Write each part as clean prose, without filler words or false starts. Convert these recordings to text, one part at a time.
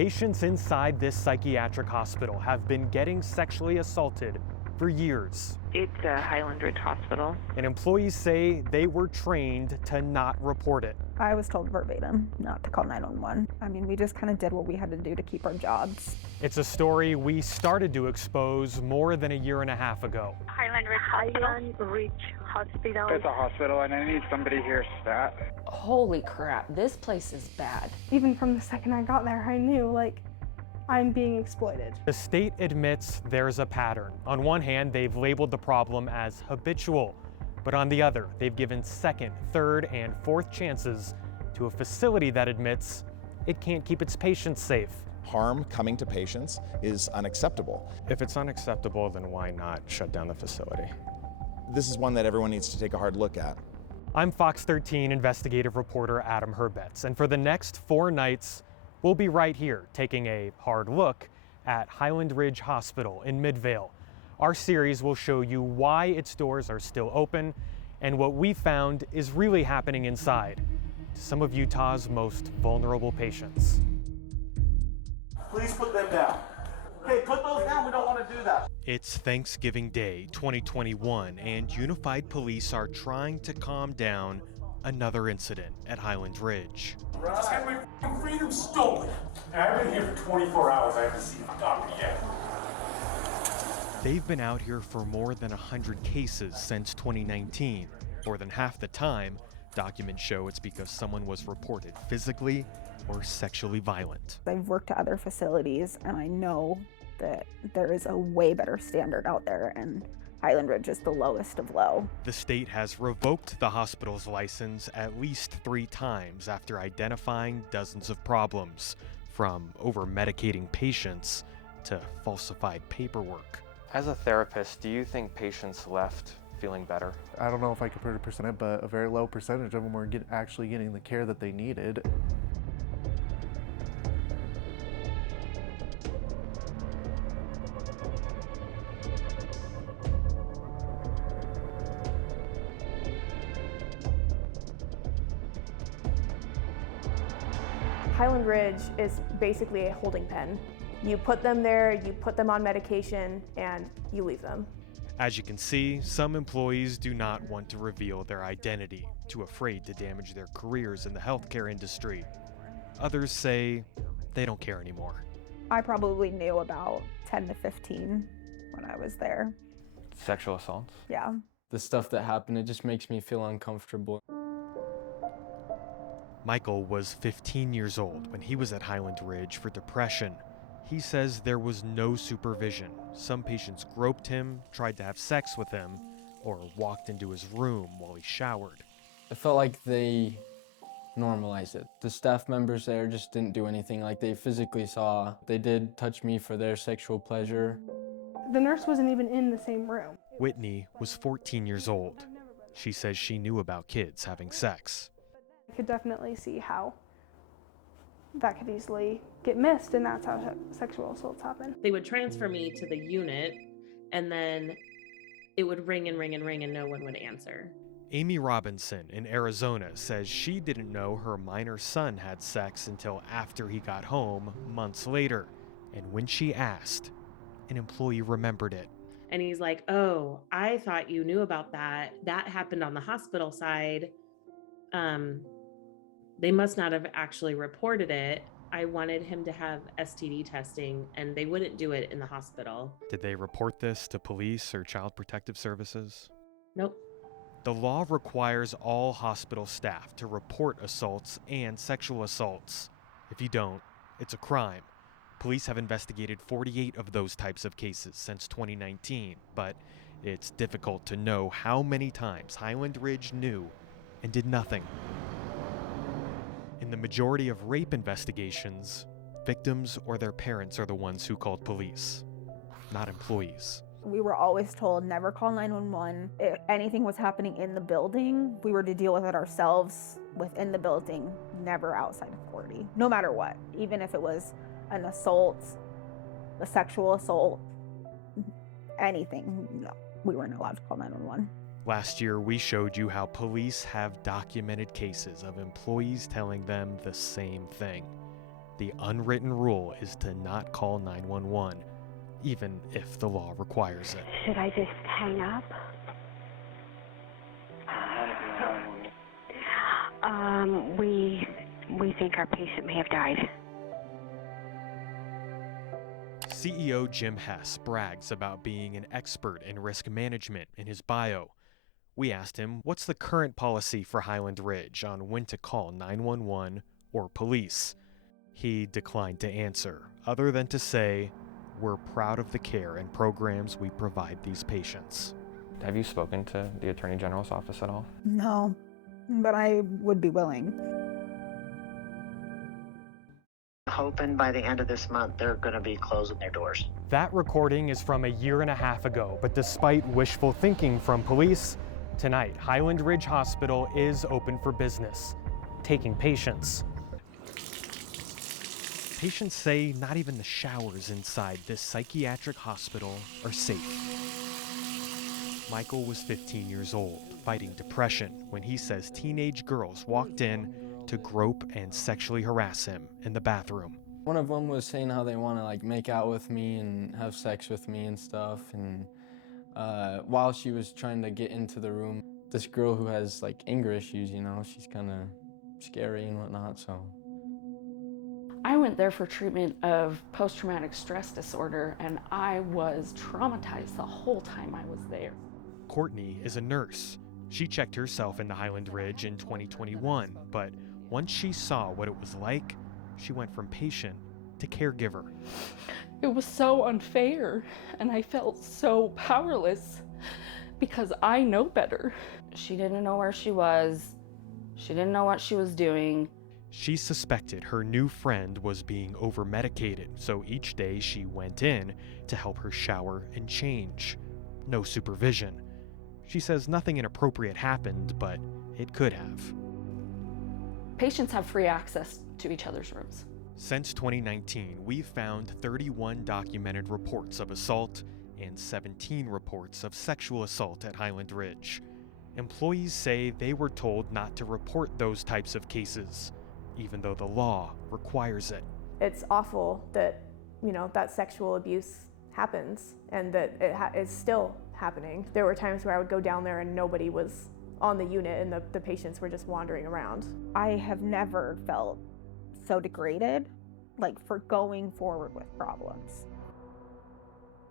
Patients inside this psychiatric hospital have been getting sexually assaulted for years. It's a Highland Ridge Hospital. And employees say they were trained to not report it. I was told verbatim not to call 911. I mean, we just kind of did what we had to do to keep our jobs. It's a story we started to expose more than a year and a half ago. Highland Ridge Hospital. It's a hospital and I need somebody here stat. Holy crap, this place is bad. Even from the second I got there, I knew, I'm being exploited. The state admits there's a pattern. On one hand, they've labeled the problem as habitual, but on the other, they've given second, third, and fourth chances to a facility that admits it can't keep its patients safe. Harm coming to patients is unacceptable. If it's unacceptable, then why not shut down the facility? This is one that everyone needs to take a hard look at. I'm Fox 13 investigative reporter Adam Herbetz, and for the next 4 nights, we'll be right here taking a hard look at Highland Ridge Hospital in Midvale. Our series will show you why its doors are still open and what we found is really happening inside to some of Utah's most vulnerable patients. Please put them down. Hey, put those down, we don't want to do that. It's Thanksgiving Day 2021 and Unified Police are trying to calm down another incident at Highland Ridge. Just had my freedom stolen. I've been here for 24 hours, I haven't seen a doctor yet. They've been out here for more than 100 cases since 2019. More than half the time, documents show it's because someone was reported physically or sexually violent. I've worked at other facilities and I know that there is a way better standard out there, and Highland Ridge is the lowest of low. The state has revoked the hospital's license at least 3 times after identifying dozens of problems, from over-medicating patients to falsified paperwork. As a therapist, do you think patients left feeling better? I don't know if I could put % but a very low percentage of them were actually getting the care that they needed. Highland Ridge is basically a holding pen. You put them there, you put them on medication, and you leave them. As you can see, some employees do not want to reveal their identity, too afraid to damage their careers in the healthcare industry. Others say they don't care anymore. I probably knew about 10 to 15 when I was there. Sexual assaults? Yeah. The stuff that happened, it just makes me feel uncomfortable. Michael was 15 years old when he was at Highland Ridge for depression. He says there was no supervision. Some patients groped him, tried to have sex with him, or walked into his room while he showered. It felt like they normalized it. The staff members there just didn't do anything. Like, they physically saw. They did touch me for their sexual pleasure. The nurse wasn't even in the same room. Whitney was 14 years old. She says she knew about kids having sex. I could definitely see how that could easily get missed, and that's how sexual assaults happen. They would transfer me to the unit, and then it would ring and ring and ring, and no one would answer. Amy Robinson in Arizona says she didn't know her minor son had sex until after he got home months later. And when she asked, an employee remembered it. And he's like, "Oh, I thought you knew about that. That happened on the hospital side. They must not have actually reported it. I wanted him to have STD testing, and they wouldn't do it in the hospital." Did they report this to police or Child Protective Services? Nope. The law requires all hospital staff to report assaults and sexual assaults. If you don't, it's a crime. Police have investigated 48 of those types of cases since 2019, but it's difficult to know how many times Highland Ridge knew and did nothing. In the majority of rape investigations, victims or their parents are the ones who called police, not employees. We were always told never call 911. If anything was happening in the building, we were to deal with it ourselves within the building, never outside of 40, no matter what. Even if it was an assault, a sexual assault, anything, no, we weren't allowed to call 911. Last year, we showed you how police have documented cases of employees telling them the same thing. the unwritten rule is to not call 911, even if the law requires it. Should I just hang up? We think our patient may have died. CEO Jim Hess brags about being an expert in risk management in his bio. We asked him, what's the current policy for Highland Ridge on when to call 911 or police? He declined to answer, other than to say, we're proud of the care and programs we provide these patients. Have you spoken to the Attorney General's office at all? No, but I would be willing. Hoping by the end of this month they're going to be closing their doors. That recording is from a year and a half ago, but despite wishful thinking from police, tonight Highland Ridge Hospital is open for business, taking patients. Patients say not even the showers inside this psychiatric hospital are safe. Michael was 15 years old, fighting depression, when he says teenage girls walked in to grope and sexually harass him in the bathroom. One of them was saying how they want to like make out with me and have sex with me and stuff. And while she was trying to get into the room, this girl who has like anger issues, you know, she's kind of scary and whatnot, so. I went there for treatment of post-traumatic stress disorder, and I was traumatized the whole time I was there. Courtney is a nurse. She checked herself into Highland Ridge in 2021, but once she saw what it was like, she went from patient to caregiver. It was so unfair, and I felt so powerless because I know better. She didn't know where she was. She didn't know what she was doing. She suspected her new friend was being over-medicated, so each day she went in to help her shower and change. No supervision. She says nothing inappropriate happened, but it could have. Patients have free access to each other's rooms. Since 2019, we've found 31 documented reports of assault and 17 reports of sexual assault at Highland Ridge. Employees say they were told not to report those types of cases, even though the law requires it. It's awful that, that sexual abuse happens and that it is still happening. There were times where I would go down there and nobody was on the unit and the patients were just wandering around. I have never felt so degraded, for going forward with problems.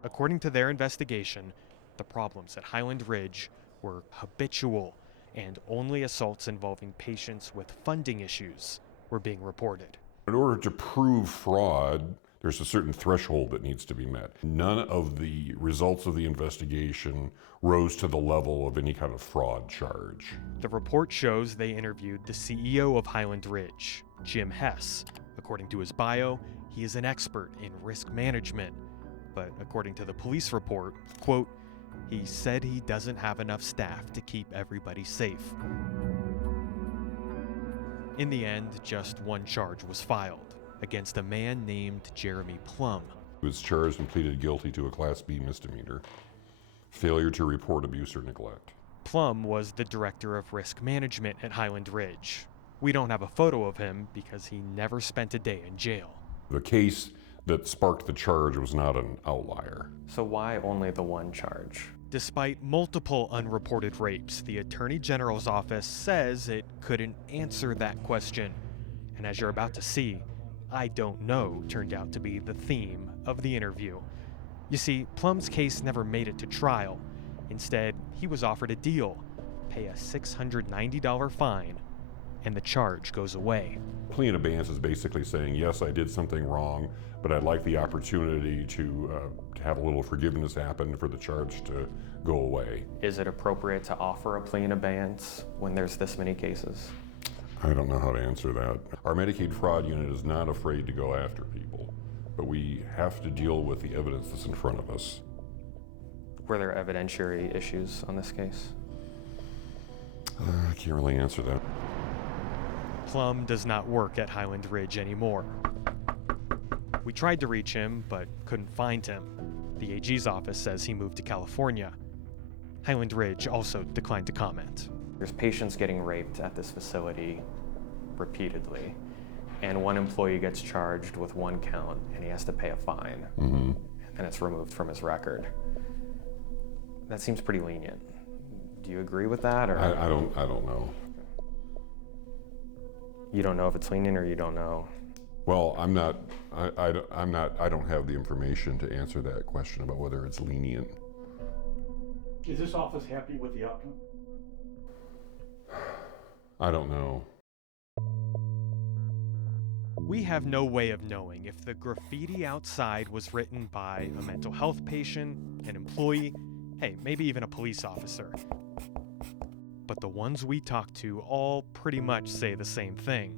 According to their investigation, the problems at Highland Ridge were habitual, and only assaults involving patients with funding issues were being reported. In order to prove fraud, there's a certain threshold that needs to be met. None of the results of the investigation rose to the level of any kind of fraud charge. The report shows they interviewed the CEO of Highland Ridge, Jim Hess. According to his bio, he is an expert in risk management. But according to the police report, quote, he said he doesn't have enough staff to keep everybody safe. In the end, just one charge was filed against a man named Jeremy Plum. He was charged and pleaded guilty to a Class B misdemeanor, failure to report abuse or neglect. Plum was the director of risk management at Highland Ridge. We don't have a photo of him because he never spent a day in jail. The case that sparked the charge was not an outlier. So why only the one charge? Despite multiple unreported rapes, the Attorney General's office says it couldn't answer that question. And as you're about to see, I don't know turned out to be the theme of the interview. You see, Plum's case never made it to trial. Instead, he was offered a deal, pay a $690 fine, and the charge goes away. Plea in abeyance is basically saying, yes, I did something wrong, but I'd like the opportunity to have a little forgiveness happen for the charge to go away. Is it appropriate to offer a plea in abeyance when there's this many cases? I don't know how to answer that. Our Medicaid fraud unit is not afraid to go after people, but we have to deal with the evidence that's in front of us. Were there evidentiary issues on this case? I can't really answer that. Plum does not work at Highland Ridge anymore. We tried to reach him, but couldn't find him. The AG's office says he moved to California. Highland Ridge also declined to comment. There's patients getting raped at this facility repeatedly. and one employee gets charged with 1 count and he has to pay a fine, and it's removed from his record. That seems pretty lenient. Do you agree with that, or? I don't know. You don't know if it's lenient, or you don't know? Well, I don't have the information to answer that question about whether it's lenient. Is this office happy with the outcome? I don't know. We have no way of knowing if the graffiti outside was written by a mental health patient, an employee, hey, maybe even a police officer. But the ones we talked to all pretty much say the same thing.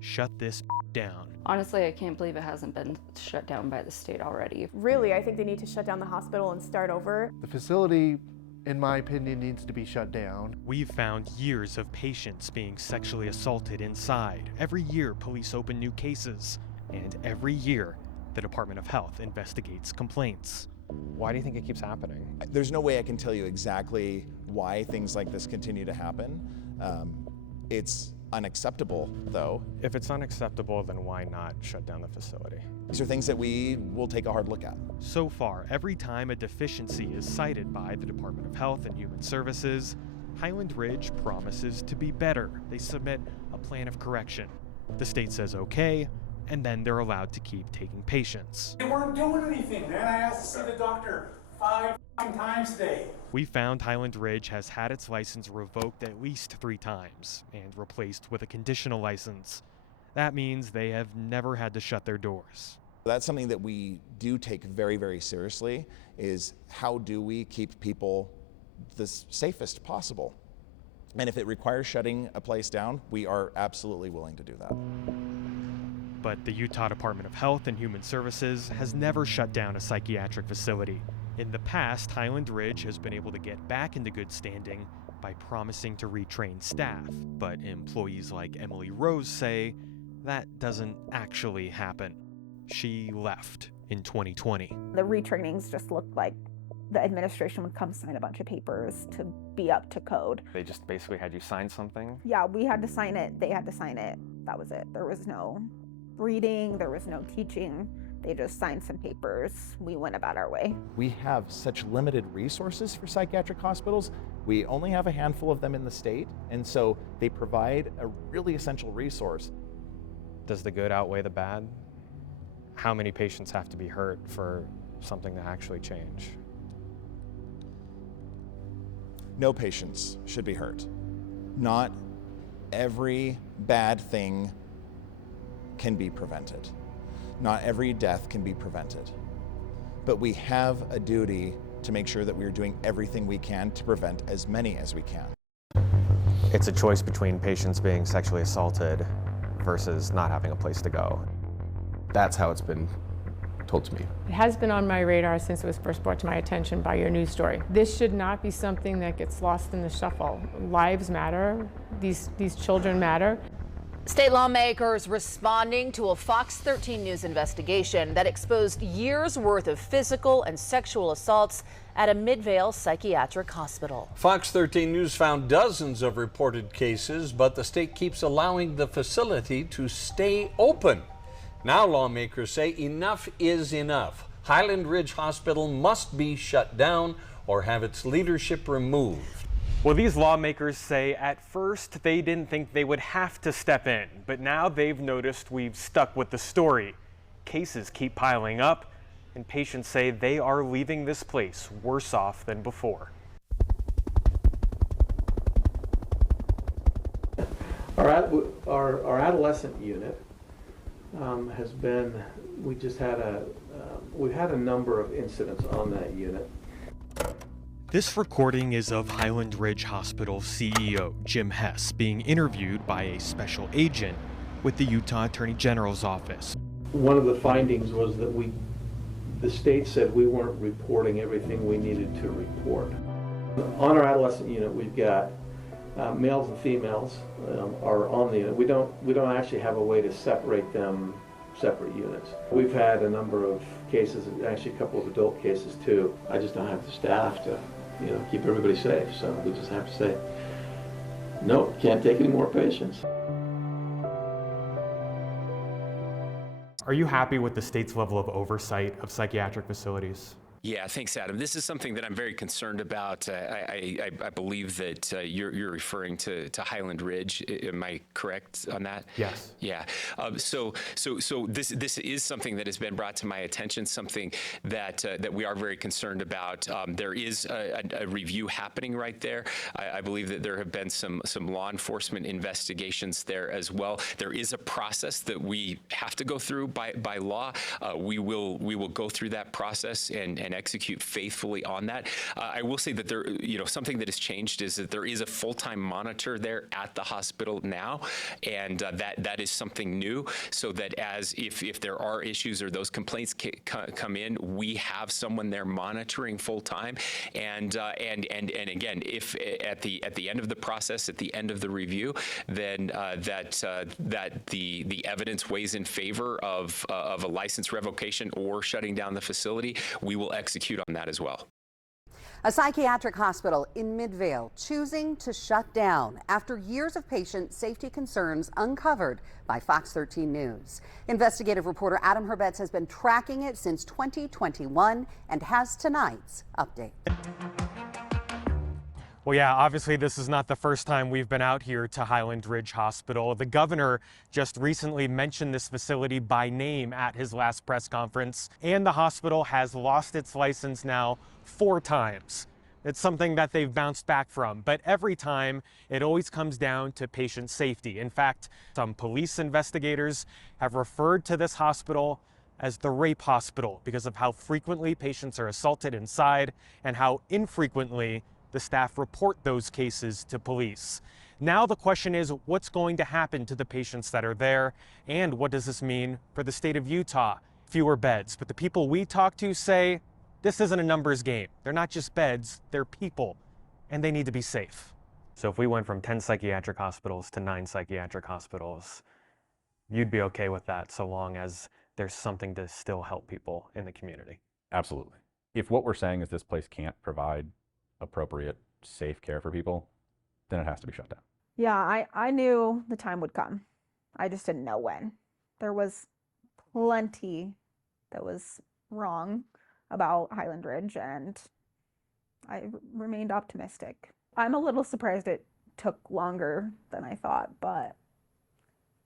Shut this down. Honestly, I can't believe it hasn't been shut down by the state already. Really, I think they need to shut down the hospital and start over. The facility, in my opinion, needs to be shut down. We've found years of patients being sexually assaulted inside. Every year, police open new cases. And every year, the Department of Health investigates complaints. Why do you think it keeps happening? There's no way I can tell you exactly why things like this continue to happen. It's unacceptable, though. If it's unacceptable, then why not shut down the facility? These are things that we will take a hard look at. So far, every time a deficiency is cited by the Department of Health and Human Services, Highland Ridge promises to be better. They submit a plan of correction. The state says okay, and then they're allowed to keep taking patients. They weren't doing anything, man. I asked to see the doctor 5 times today. We found Highland Ridge has had its license revoked at least 3 times and replaced with a conditional license. That means they have never had to shut their doors. That's something that we do take very, very seriously, is how do we keep people the safest possible? And if it requires shutting a place down, we are absolutely willing to do that. But the Utah Department of Health and Human Services has never shut down a psychiatric facility. In the past, Highland Ridge has been able to get back into good standing by promising to retrain staff, but employees like Emily Rose say that doesn't actually happen. She left in 2020. The retrainings just looked like the administration would come sign a bunch of papers to be up to code. They just basically had you sign something? Yeah, we had to sign it, they had to sign it. That was it. There was no reading, there was no teaching. They just signed some papers. We went about our way. We have such limited resources for psychiatric hospitals. We only have a handful of them in the state, and so they provide a really essential resource. Does the good outweigh the bad? How many patients have to be hurt for something to actually change? No patients should be hurt. Not every bad thing can be prevented. Not every death can be prevented. But we have a duty to make sure that we're doing everything we can to prevent as many as we can. It's a choice between patients being sexually assaulted versus not having a place to go. That's how it's been told to me. It has been on my radar since it was first brought to my attention by your news story. This should not be something that gets lost in the shuffle. Lives matter. These children matter. State lawmakers responding to a Fox 13 News investigation that exposed years' worth of physical and sexual assaults at a Midvale psychiatric hospital. Fox 13 News found dozens of reported cases, but the state keeps allowing the facility to stay open. Now lawmakers say enough is enough. Highland Ridge Hospital must be shut down or have its leadership removed. Well, these lawmakers say at first they didn't think they would have to step in, but now they've noticed we've stuck with the story. Cases keep piling up, and patients say they are leaving this place worse off than before. Our adolescent unit has been, we've had a number of incidents on that unit. This recording is of Highland Ridge Hospital CEO Jim Hess being interviewed by a special agent with the Utah Attorney General's office. One of the findings was that the state said we weren't reporting everything we needed to report. On our adolescent unit, we've got males and females are on the unit. We don't actually have a way to separate them separate units. We've had a number of cases, actually a couple of adult cases too. I just don't have the staff to keep everybody safe, so we just have to say, no, can't take any more patients. Are you happy with the state's level of oversight of psychiatric facilities? Yeah, thanks, Adam. This is something that I'm very concerned about. I believe that you're referring to Highland Ridge. Am I correct on that? Yes. Yeah. So this is something that has been brought to my attention. Something that we are very concerned about. There is a review happening right there. I believe that there have been some law enforcement investigations there as well. There is a process that we have to go through by law. We will go through that process and execute faithfully on that. I will say that there, something that has changed is that there is a full-time monitor there at the hospital now, and that is something new. So that if there are issues or those complaints come in, we have someone there monitoring full-time. And again, if at the end of the process, at the end of the review, then that the evidence weighs in favor of a license revocation or shutting down the facility, we will execute on that as well. A psychiatric hospital in Midvale choosing to shut down after years of patient safety concerns uncovered by Fox 13 News. Investigative reporter Adam Herbetz has been tracking it since 2021 and has tonight's update. Well, yeah, obviously this is not the first time we've been out here to Highland Ridge Hospital. The governor just recently mentioned this facility by name at his last press conference, and the hospital has lost its license now 4 times. It's something that they've bounced back from, but every time it always comes down to patient safety. In fact, some police investigators have referred to this hospital as the rape hospital because of how frequently patients are assaulted inside and how infrequently the staff report those cases to police. Now the question is, what's going to happen to the patients that are there, and what does this mean for the state of Utah? Fewer beds, but the people we talk to say this isn't a numbers game. They're not just beds, they're people, and they need to be safe. So if we went from 10 psychiatric hospitals to 9 psychiatric hospitals, you'd be okay with that so long as there's something to still help people in the community? Absolutely. If what we're saying is this place can't provide appropriate, safe care for people, then it has to be shut down. Yeah, I knew the time would come. I just didn't know when. There was plenty that was wrong about Highland Ridge, and I remained optimistic. I'm a little surprised it took longer than I thought, but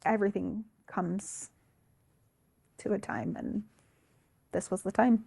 everything comes to a time, and this was the time.